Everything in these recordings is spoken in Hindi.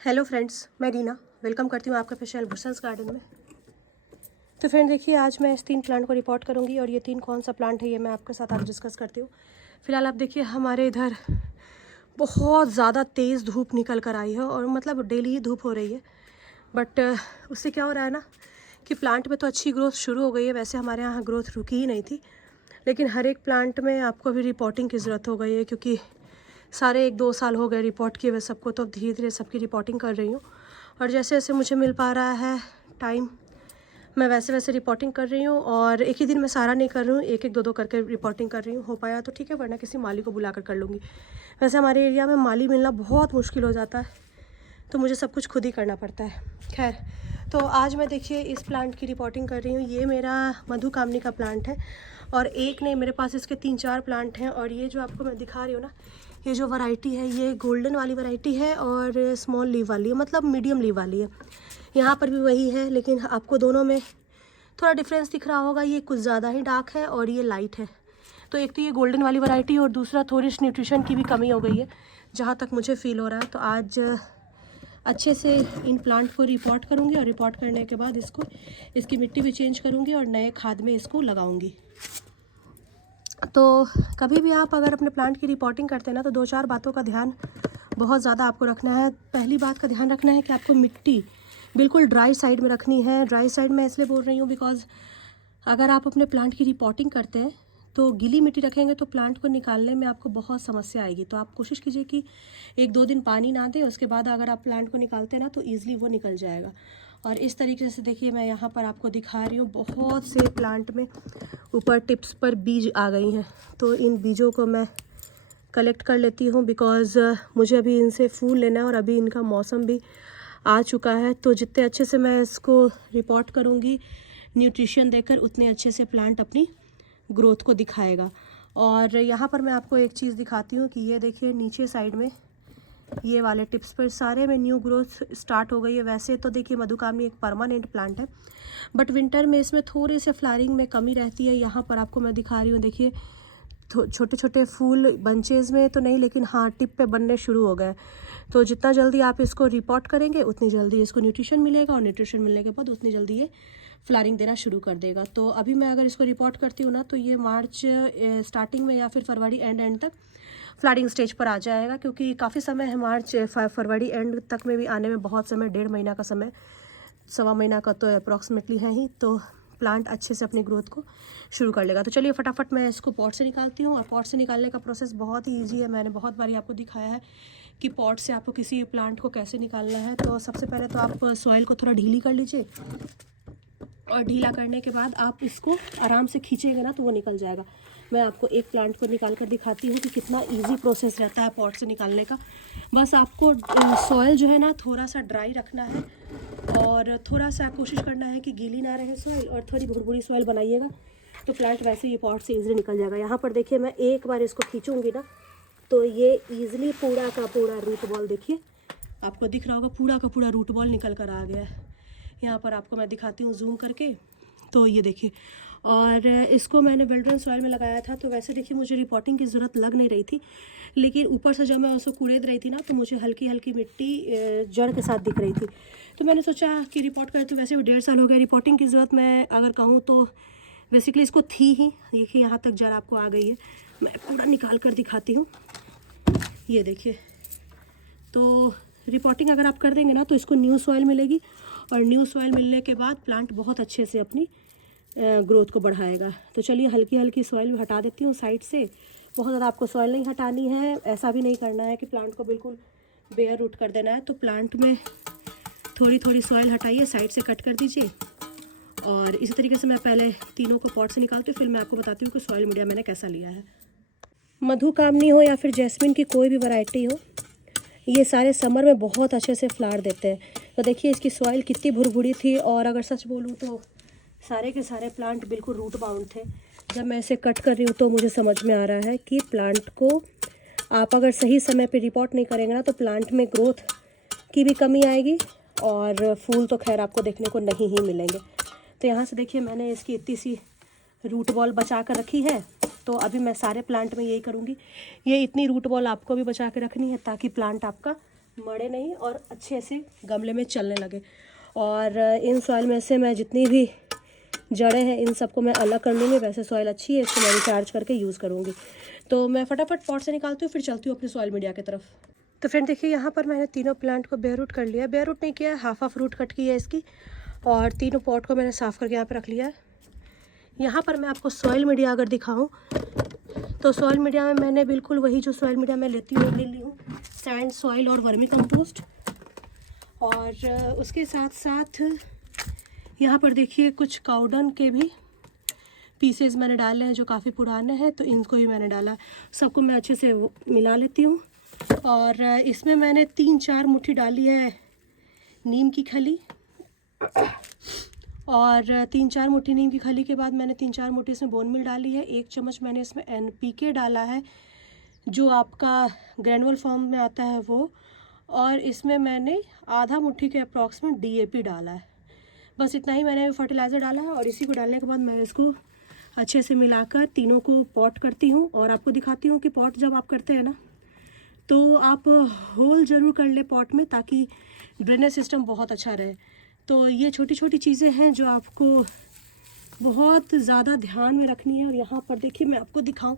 हेलो फ्रेंड्स, मैं रीना वेलकम करती हूँ आपका स्पेशल भूसन्स गार्डन में। तो फ्रेंड देखिए, आज मैं इस 3 प्लांट को रिपोर्ट करूँगी और ये 3 कौन सा प्लांट है ये मैं आपके साथ आज डिस्कस करती हूँ। फिलहाल आप देखिए, हमारे इधर बहुत ज़्यादा तेज़ धूप निकल कर आई है और मतलब डेली ही धूप हो रही है। बट उससे क्या हो रहा है ना कि प्लांट में तो अच्छी ग्रोथ शुरू हो गई है। वैसे हमारे यहाँ ग्रोथ रुकी ही नहीं थी, लेकिन हर एक प्लांट में आपको अभी रिपोर्टिंग की ज़रूरत हो गई है, क्योंकि सारे 1-2 साल हो गए रिपोर्ट किए हुए सबको। तो अब धीरे धीरे सबकी रिपोर्टिंग कर रही हूँ और जैसे जैसे मुझे मिल पा रहा है टाइम, मैं वैसे वैसे रिपोर्टिंग कर रही हूँ। और एक ही दिन में सारा नहीं कर रही हूँ, एक एक दो करके रिपोर्टिंग कर रही हूँ। हो पाया तो ठीक है, वरना किसी माली को बुला कर लूँगी। वैसे हमारे एरिया में माली मिलना बहुत मुश्किल हो जाता है, तो मुझे सब कुछ खुद ही करना पड़ता है। खैर, तो आज मैं देखिए इस प्लांट की रिपोर्टिंग कर रही हूँ। ये मेरा मधुकामनी का प्लांट है और एक नहीं, मेरे पास इसके 3-4 प्लांट हैं। और ये जो आपको मैं दिखा रही हूँ ना, ये जो वैरायटी है ये गोल्डन वाली वैरायटी है और स्मॉल लीव वाली है, मतलब मीडियम लीव वाली है। यहाँ पर भी वही है, लेकिन आपको दोनों में थोड़ा डिफरेंस दिख रहा होगा। ये कुछ ज़्यादा ही डार्क है और ये लाइट है। तो एक तो ये गोल्डन वाली वैरायटी और दूसरा थोड़ी सी न्यूट्रिशन की भी कमी हो गई है, जहाँ तक मुझे फील हो रहा है। तो आज अच्छे से इन प्लांट को रिपोर्ट करूँगी और रिपोर्ट करने के बाद इसकी मिट्टी भी चेंज करूँगी और नए खाद में इसको लगाऊँगी। तो कभी भी आप अगर अपने प्लांट की रिपोर्टिंग करते हैं ना, तो 2-4 बातों का ध्यान बहुत ज़्यादा आपको रखना है। पहली बात का ध्यान रखना है कि आपको मिट्टी बिल्कुल ड्राई साइड में रखनी है। ड्राई साइड में इसलिए बोल रही हूँ बिकॉज़ अगर आप अपने प्लांट की रिपोर्टिंग करते हैं तो गीली मिट्टी रखेंगे तो प्लांट को निकालने में आपको बहुत समस्या आएगी। तो आप कोशिश कीजिए कि 1-2 दिन पानी ना दें, उसके बाद अगर आप प्लांट को निकालते हैं ना तो ईज़िली वो निकल जाएगा। और इस तरीके से देखिए, मैं यहाँ पर आपको दिखा रही हूँ, बहुत से प्लांट में ऊपर टिप्स पर बीज आ गई हैं। तो इन बीजों को मैं कलेक्ट कर लेती हूँ बिकॉज़ मुझे अभी इनसे फूल लेना है और अभी इनका मौसम भी आ चुका है। तो जितने अच्छे से मैं इसको रिपोर्ट करूँगी न्यूट्रिशन देकर, उतने अच्छे से प्लांट अपनी ग्रोथ को दिखाएगा। और यहाँ पर मैं आपको एक चीज़ दिखाती हूँ कि ये देखिए, नीचे साइड में ये वाले टिप्स पर सारे में न्यू ग्रोथ स्टार्ट हो गई है। वैसे तो देखिए, मधुकामनी एक परमानेंट प्लांट है, बट विंटर में इसमें थोड़ी से फ्लावरिंग में कमी रहती है। यहाँ पर आपको मैं दिखा रही हूँ, देखिए छोटे छोटे फूल बंचेज में तो नहीं, लेकिन हाँ टिप पे बनने शुरू हो गए। तो जितना जल्दी आप इसको रिपोर्ट करेंगे उतनी जल्दी इसको न्यूट्रिशन मिलेगा और न्यूट्रिशन मिलने के बाद उतनी जल्दी ये फ्लावरिंग देना शुरू कर देगा। तो अभी मैं अगर इसको रिपोर्ट करती हूँ ना, तो ये मार्च स्टार्टिंग में या फिर फरवरी एंड तक फ्लावरिंग स्टेज पर आ जाएगा, क्योंकि काफ़ी समय है। मार्च फरवरी एंड तक में भी आने में बहुत समय, 1.5 महीना का समय, 1.25 महीना का तो अप्रॉक्सीमेटली है ही। तो प्लांट अच्छे से अपनी ग्रोथ को शुरू कर लेगा। तो चलिए फटाफट मैं इसको पॉट से निकालती हूँ। और पॉट से निकालने का प्रोसेस बहुत ही ईजी है। मैंने बहुत बारी आपको दिखाया है कि पॉट से आपको किसी प्लांट को कैसे निकालना है। तो सबसे पहले तो आप सॉइल को थोड़ा ढीली कर लीजिए और ढीला करने के बाद आप इसको आराम से खींचेंगे ना तो वो निकल जाएगा। मैं आपको एक प्लांट को निकाल कर दिखाती हूँ कि कितना इजी प्रोसेस रहता है पॉट से निकालने का। बस आपको सॉइल जो है ना थोड़ा सा ड्राई रखना है और थोड़ा सा कोशिश करना है कि गीली ना रहे सॉइल, और थोड़ी भुरभुरी सॉइल बनाइएगा तो प्लांट वैसे ही पॉट से ईजिली निकल जाएगा। यहाँ पर देखिए, मैं एक बार इसको खींचूँगी ना तो ये ईजिली पूरा का पूरा रूट बॉल, देखिए आपको दिख रहा होगा, पूरा का पूरा रूट बॉल निकल कर आ गया है। यहाँ पर आपको मैं दिखाती हूँ जूम करके, तो ये देखिए। और इसको मैंने वेल्ड्रन सॉइल में लगाया था, तो वैसे देखिए मुझे रिपोर्टिंग की ज़रूरत लग नहीं रही थी, लेकिन ऊपर से जब मैं उसको कुड़ेद रही थी ना तो मुझे हल्की हल्की मिट्टी जड़ के साथ दिख रही थी। तो मैंने सोचा कि रिपोर्ट करें। तो वैसे भी 1.5 साल हो गया, रिपोर्टिंग की ज़रूरत मैं अगर कहूँ तो बेसिकली इसको थी ही। देखिए यहाँ तक जड़ आपको आ गई है, मैं पूरा निकाल कर दिखाती हूँ। ये देखिए, तो रिपोर्टिंग अगर आप कर देंगे ना तो इसको न्यू सॉइल मिलेगी और न्यू सॉइल मिलने के बाद प्लांट बहुत अच्छे से अपनी ग्रोथ को बढ़ाएगा। तो चलिए हल्की हल्की सॉइल हटा देती हूँ साइड से। बहुत ज़्यादा आपको सॉइल नहीं हटानी है, ऐसा भी नहीं करना है कि प्लांट को बिल्कुल बेयर रूट कर देना है। तो प्लांट में थोड़ी थोड़ी सॉइल हटाइए, साइड से कट कर दीजिए। और इसी तरीके से मैं पहले तीनों को पॉट से निकालती हूँ, फिर मैं आपको बताती हूँ कि सॉइल मीडिया मैंने कैसा लिया है। मधुकामनी हो या फिर जैस्मिन की कोई भी वैरायटी हो, ये सारे समर में बहुत अच्छे से फ्लावर देते हैं। तो देखिए इसकी सॉइल कितनी भुरभुरी थी, और अगर सच बोलूँ तो सारे के सारे प्लांट बिल्कुल रूट बाउंड थे। जब मैं इसे कट कर रही हूँ तो मुझे समझ में आ रहा है कि प्लांट को आप अगर सही समय पे रिपोर्ट नहीं करेंगे ना तो प्लांट में ग्रोथ की भी कमी आएगी और फूल तो खैर आपको देखने को नहीं ही मिलेंगे। तो यहाँ से देखिए, मैंने इसकी इतनी सी रूट बॉल बचा कर रखी है। तो अभी मैं सारे प्लांट में यही करूँगी। ये इतनी रूट बॉल आपको भी बचा के रखनी है ताकि प्लांट आपका मरे नहीं और अच्छे से गमले में चलने लगे। और इन सॉइल में से मैं जितनी भी जड़ें हैं इन सबको मैं अलग कर लूँगी। वैसे सॉइल अच्छी है, इसको मैं रिचार्ज करके यूज़ करूँगी। तो मैं फटाफट पॉट से निकालती हूँ, फिर चलती हूँ अपनी सॉइल मीडिया की तरफ। तो फ्रेंड देखिए, यहाँ पर मैंने तीनों प्लांट को बेयर रूट कर लिया। बेयर रूट नहीं किया, हाफ रूट कट की है इसकी, और तीनों पॉट को मैंने साफ़ करके यहाँ पर रख लिया है। यहाँ पर मैं आपको सॉइल मीडिया अगर दिखाऊँ तो सॉइल मीडिया में मैंने बिल्कुल वही जो सॉइल मीडिया मैं लेती हूँ ले ली हूँ, सैंड, सॉइल और वर्मी कंपोस्ट। और उसके साथ साथ यहाँ पर देखिए कुछ काउडन के भी पीसेस मैंने डाले हैं जो काफ़ी पुराने हैं, तो इनको भी मैंने डाला। सबको मैं अच्छे से मिला लेती हूँ। और इसमें मैंने 3-4 मुट्ठी डाली है नीम की खली, और 3-4 मुट्ठी नीम की खली के बाद मैंने 3-4 मुट्ठी इसमें बोन मिल डाली है। 1 चम्मच मैंने इसमें NPK डाला है जो आपका ग्रैनुअल फॉर्म में आता है वो, और इसमें मैंने आधा मुट्ठी के अप्रॉक्सीमेट DAP डाला है। बस इतना ही मैंने फर्टिलाइज़र डाला है। और इसी को डालने के बाद मैं इसको अच्छे से मिलाकर तीनों को पॉट करती हूँ। और आपको दिखाती हूँ कि पॉट जब आप करते हैं ना तो आप होल ज़रूर कर ले पॉट में, ताकि ड्रेनेज सिस्टम बहुत अच्छा रहे। तो ये छोटी छोटी चीज़ें हैं जो आपको बहुत ज़्यादा ध्यान में रखनी है। और यहाँ पर देखिए मैं आपको दिखाऊं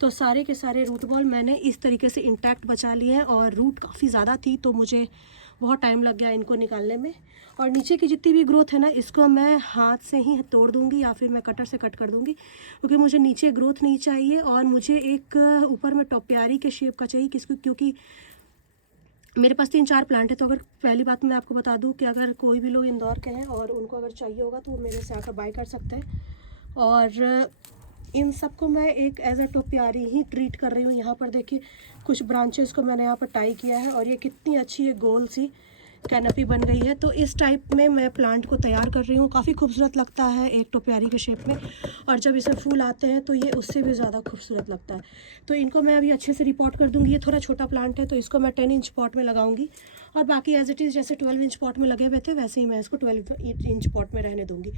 तो सारे के सारे रूट बॉल मैंने इस तरीके से इंटैक्ट बचा लिए हैं। और रूट काफ़ी ज़्यादा थी तो मुझे बहुत टाइम लग गया इनको निकालने में। और नीचे की जितनी भी ग्रोथ है ना, इसको मैं हाथ से ही तोड़ दूंगी या फिर मैं कटर से कट कर दूंगी, क्योंकि मुझे नीचे ग्रोथ नहीं चाहिए। और मुझे एक ऊपर में टोपियारी के शेप का चाहिए, क्योंकि मेरे पास 3-4 प्लांट है। तो अगर पहली बात मैं आपको बता दूं कि अगर कोई भी लोग इंदौर के हैं और उनको अगर चाहिए होगा तो वो मेरे से आकर बाय कर सकते हैं। और इन सबको मैं एक एज अ टोपियारी ही ट्रीट कर रही हूँ। यहाँ पर देखिए कुछ ब्रांचेस को मैंने यहाँ पर टाई किया है और ये कितनी अच्छी एक गोल सी कैनपी बन गई है। तो इस टाइप में मैं प्लांट को तैयार कर रही हूँ। काफ़ी खूबसूरत लगता है एक टोपियारी के शेप में, और जब इसमें फूल आते हैं तो ये उससे भी ज़्यादा खूबसूरत लगता है। तो इनको मैं अभी अच्छे से रिपॉट कर दूँगी। ये थोड़ा छोटा प्लांट है तो इसको मैं 10 इंच पॉट में लगाऊंगी, और बाकी एज इट इज़ जैसे 12 इंच पॉट में लगे हुए थे वैसे ही मैं इसको 12 इंच पॉट में रहने दूँगी।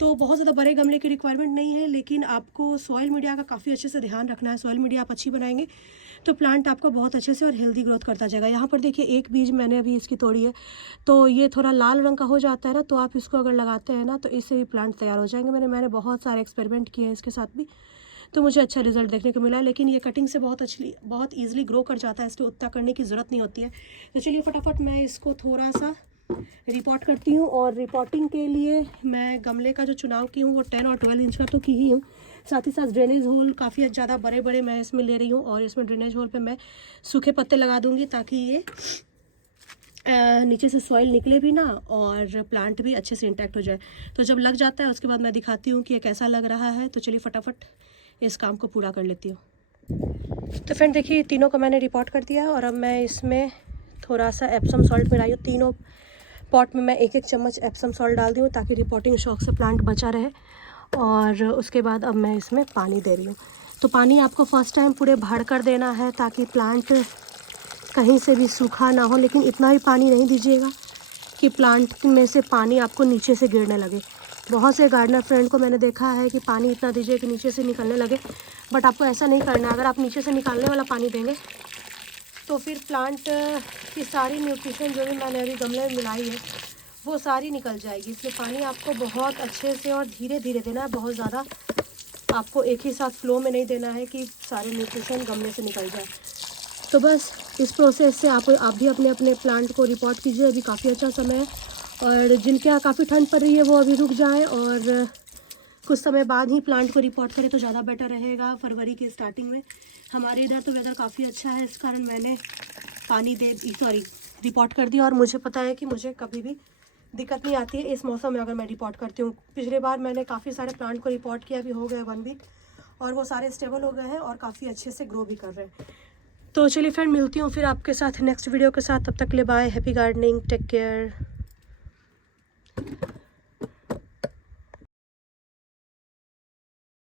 तो बहुत ज़्यादा बड़े गमले की रिक्वायरमेंट नहीं है, लेकिन आपको सॉइल मीडिया का काफ़ी अच्छे से ध्यान रखना है। सॉइल मीडिया आप अच्छी बनाएंगे तो प्लांट आपका बहुत अच्छे से और हेल्दी ग्रोथ करता जाएगा। यहाँ पर देखिए एक बीज मैंने अभी इसकी तोड़ी है, तो ये थोड़ा लाल रंग का हो जाता है ना, तो आप इसको अगर लगाते हैं ना तो इससे भी प्लांट तैयार हो जाएंगे। मैंने बहुत सारे एक्सपेरिमेंट किए हैं इसके साथ भी, तो मुझे अच्छा रिजल्ट देखने को मिला है। लेकिन ये कटिंग से बहुत ईजिली ग्रो कर जाता है, इसलिए उतना करने की ज़रूरत नहीं होती है। तो चलिए फटाफट मैं इसको थोड़ा सा रिपोर्ट करती हूँ। और रिपोर्टिंग के लिए मैं गमले का जो चुनाव की हूँ वो 10 और 12 इंच का तो की ही हूँ। साथ ही साथ ड्रेनेज होल काफ़ी ज़्यादा बड़े बड़े मैं इसमें ले रही हूँ, और इसमें ड्रेनेज होल पे मैं सूखे पत्ते लगा दूँगी ताकि ये नीचे से सॉइल निकले भी ना और प्लांट भी अच्छे से इंटैक्ट हो जाए। तो जब लग जाता है उसके बाद मैं दिखाती हूँ कि ये कैसा लग रहा है। तो चलिए फटाफट इस काम को पूरा कर लेती हूँ। तो फ्रेंड देखिए तीनों को मैंने रिपोर्ट कर दिया, और अब मैं इसमें थोड़ा सा एप्सम सॉल्ट मिलाई हूँ। तीनों पॉट में मैं 1-1 चम्मच एप्सम सॉल्ट डाल दी हूँ ताकि रिपोर्टिंग शॉक से प्लांट बचा रहे। और उसके बाद अब मैं इसमें पानी दे रही हूँ। तो पानी आपको फर्स्ट टाइम पूरे भर कर देना है ताकि प्लांट कहीं से भी सूखा ना हो, लेकिन इतना भी पानी नहीं दीजिएगा कि प्लांट में से पानी आपको नीचे से गिरने लगे। बहुत से गार्डनर फ्रेंड को मैंने देखा है कि पानी इतना दीजिए कि नीचे से निकलने लगे, बट आपको ऐसा नहीं करना है। अगर आप नीचे से निकालने वाला पानी देंगे तो फिर प्लांट की सारी न्यूट्रिशन जो भी मैंने अभी गमले में मिलाई है वो सारी निकल जाएगी। इसलिए पानी आपको बहुत अच्छे से और धीरे धीरे देना है, बहुत ज़्यादा आपको एक ही साथ फ्लो में नहीं देना है कि सारे न्यूट्रिशन गमले से निकल जाए। तो बस इस प्रोसेस से आप भी अपने अपने प्लांट को रिपोर्ट कीजिए। अभी काफ़ी अच्छा समय है, और जिनके यहाँ काफ़ी ठंड पड़ रही है वो अभी रुक जाएं और कुछ समय बाद ही प्लांट को रिपोर्ट करें तो ज़्यादा बेटर रहेगा। फरवरी की स्टार्टिंग में हमारे इधर तो वेदर काफ़ी अच्छा है, इस कारण मैंने रिपोर्ट कर दिया। और मुझे पता है कि मुझे कभी भी दिक्कत नहीं आती है इस मौसम में अगर मैं रिपोर्ट करती हूँ। पिछले बार मैंने काफ़ी सारे प्लांट को रिपोर्ट किया, भी हो गए 1 वीक, और वो सारे स्टेबल हो गए हैं और काफ़ी अच्छे से ग्रो भी कर रहे हैं। तो चलिए फ्रेंड मिलती हूँ फिर आपके साथ नेक्स्ट वीडियो के साथ। तब तक के लिए bye, happy gardening, take care.